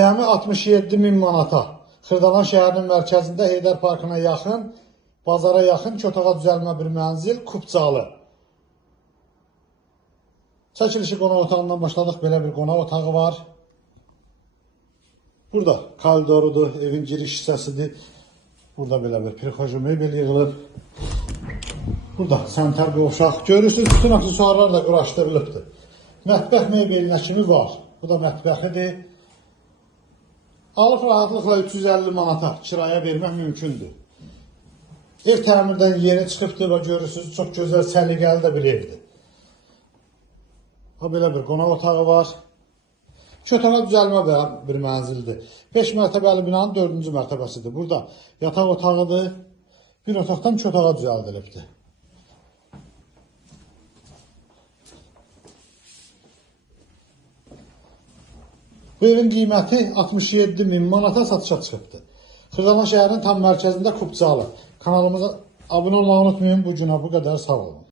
Cəmi 67.000 manata. Xırdalan şəhərinin mərkəzində Heydər Parkına yaxın, bazara yaxın, iki otağa düzəlmə bir mənzil, Kupcalı. Çəkilişi qonaq otağından başladıq. Belə bir qonaq otağı var. Burada koridorudur, evin giriş hissəsidir. Burada belə bir prixoji mebel yığılıb. Burada sənətər qovşaq. Görürsünüz, bütün aksesuarlar da quraşdırılıbdır. Mətbəx mebelinə kimi var. Bu da mətbəxidir. Alıb rahatlıqla 350 manata kiraya vermək mümkündür. Ev təmirdən yeni çıxıbdır və görürsünüz, çox gözəl, səliqəli də bir evdir. Belə bir qonaq otağı var. İki otağa düzəlmə bir mənzildir. 5 mərtəbəli binanın 4-cü mərtəbəsidir. Burada yataq otağıdır. Bir otaqdan iki otağa düzəldilibdir. Bu evin qiyməti 67.000 manata satışa çıxıbdır. Xırdalan şəhərinin tam mərkəzində Kupcalı. Kanalımıza abunə olmağı unutmayın. Bu günə bu qədər, sağ olun.